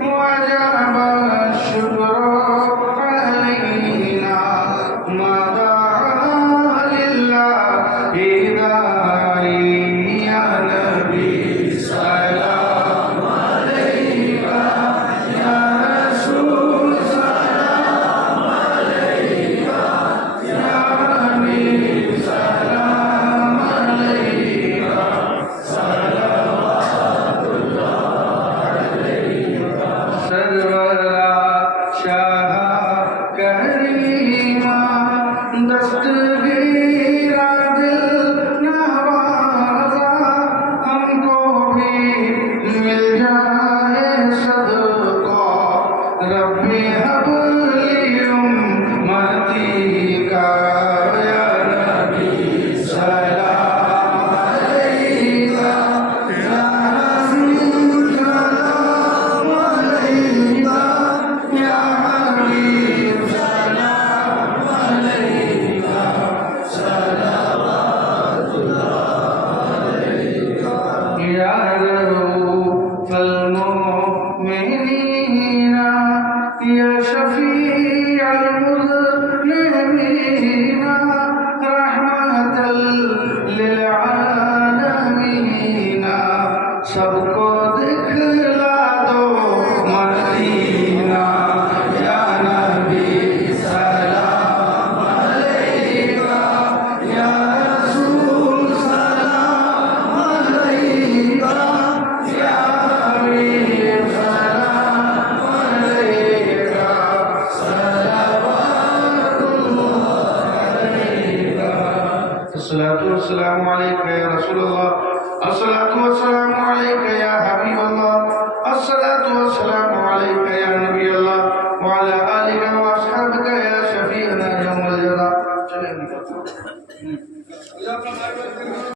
وجب الشكر علينا ما دعا لله داعي يا نبي سلام عليك يا رسول سلام عليك يا حبيب سلام عليك सरवरा शाह करीमा दस्तगीरा दिल नवाजा हमको भी मिल जाए सदका रब्बी हबली उम्मती का या नबी सलाम अलैका या रसूल सलाम अलैका या हबीब सलाम अलैका या रऊफल मुमिनीना या शफीअल मुज़निबीना रहमतल लिल आलमीना सबको दिखला दो मदीना या नबी सलाम अलैका या रसूल सलाम अलैका या हबीब सलाम अलैका الصلاة والسلام عليك يا رسول الله الصلاة والسلام عليك يا حبيب الله الصلاة والسلام عليك يا نبي الله وعلى آلك وأصحابك يا شفيعنا يوم الجزاء